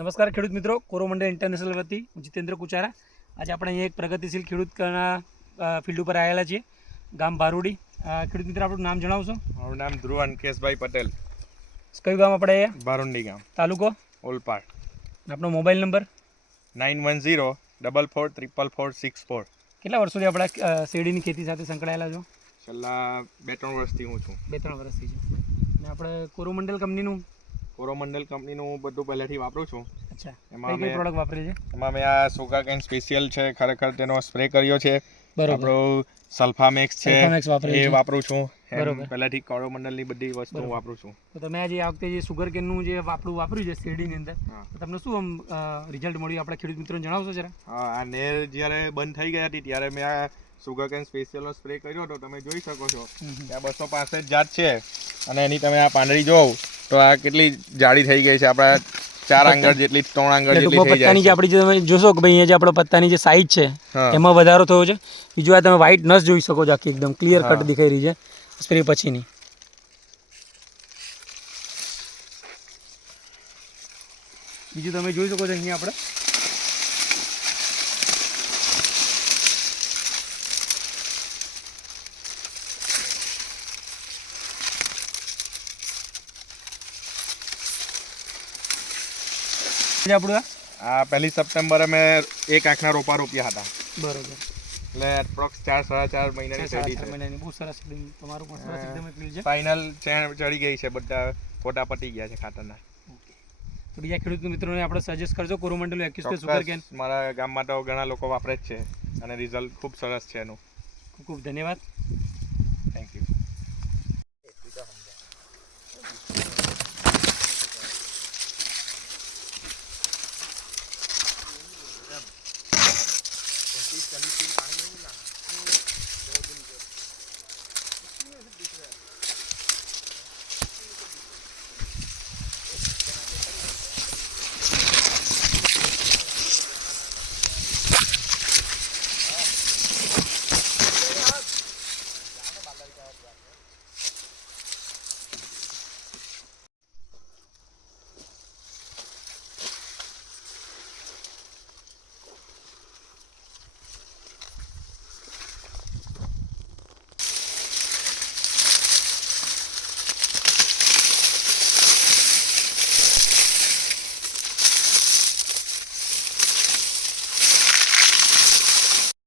નમસ્કાર ખેડૂત મિત્રો, કોરોમંડળ ઇન્ટરનેશનલ વતી હું જીતેન્દ્ર કુચારા. આજે આપણે અહીંયા એક પ્રગતિશીલ ખેડૂતના ફિલ્ડ ઉપર આવેલા છીએ, ગામ બારોડી. ખેડૂત મિત્ર, આપણું નામ જણાવશો? મારું નામ ધ્રુવ અંકેશભાઈ પટેલ. કયું ગામ આપણે? બારોડી ગામ, તાલુકો ઓલપાડ. આપણો મોબાઈલ નંબર? 9104444464. કેટલા વર્ષોથી આપણે શેરડીની ખેતી સાથે સંકળાયેલા છો? છેલ્લા 2-3 વર્ષથી હું છું. 2-3 વર્ષથી છે. અને આપણે કોરોમંડળ કંપનીનું કોરોમંડલ કંપનીનું હું બધું પહેલેથી વાપરું છું. અચ્છા, એમાં કઈ પ્રોડક્ટ વાપરી છે? એમાં મેં આ સુગર કેન સ્પેશિયલ છે, ખરેખર તેનો સ્પ્રે કર્યો છે. બરોબર. આપણો સલ્ફામેક્સ છે સલ્ફામેક્સ વાપરેલું એ છે. વાપરું છું. બરોબર. પહેલેથી કોરોમંડલની બધી વસ્તુ બરોબર. વાપરું છું. તો તમે આજે આ વખતે જે સુગર કેનનું જે વાપર્યું છે શેરડીની અંદર, હા. તો તમને શું રિઝલ્ટ મળ્યું આપણા ખેડૂત મિત્રોને જણાવશો જરા? હા, આ નેર જ્યારે બંધ થઈ ગઈ હતી ત્યારે મેં આ સુગર કેન સ્પેશિયલનો સ્પ્રે કર્યો હતો. તમે જોઈ શકો છો ત્યાં 265 જાત છે અને એની તમે આ પાંદડી જોવો તો આ કેટલી જાડી થઈ ગઈ છે. આપણા 4 આંગળ જેટલી, 3 આંગળ જેટલી થઈ પત્તાની જે જાય આપણી જે તમે જોશો કે ભાઈ અહીંયા જે આપણો પત્તાની જે સાઈઝ છે હા. એમાં વધારો થયો છે. બીજું આ તમે વ્હાઈટ નસ જોઈ શકો છો, આખી એકદમ ક્લિયર હા. કટ દેખાઈ રહી છે સ્પ્રે પછીની. બીજું તમે જોઈ શકો છો અહીંયા આપણે આપણું આ 1 સપ્ટેમ્બરે મેં 1 આંખના રોપા રોપ્યા હતા. બરોબર એટલે એપ્રોક્સ 4-4.5 મહિનાની શેરડી છે. મહિનાની બહુ સરસ એકદમ, તમારું પણ સરસ એકદમ ફીલ છે. ફાઇનલ ચડી ગઈ છે, બધા ફોટા પટી ગયા છે ખાતરના. તો બીજા ખેડૂત મિત્રોને આપણે સજેસ્ટ કરજો કોરોમંડલ 21 સુગર કેન. ચોક્કસ, મારા ગામમાં તો ઘણા લોકો વાપરે જ છે અને રિઝલ્ટ ખૂબ સરસ છે એનું. ખૂબ ખૂબ ધન્યવાદ.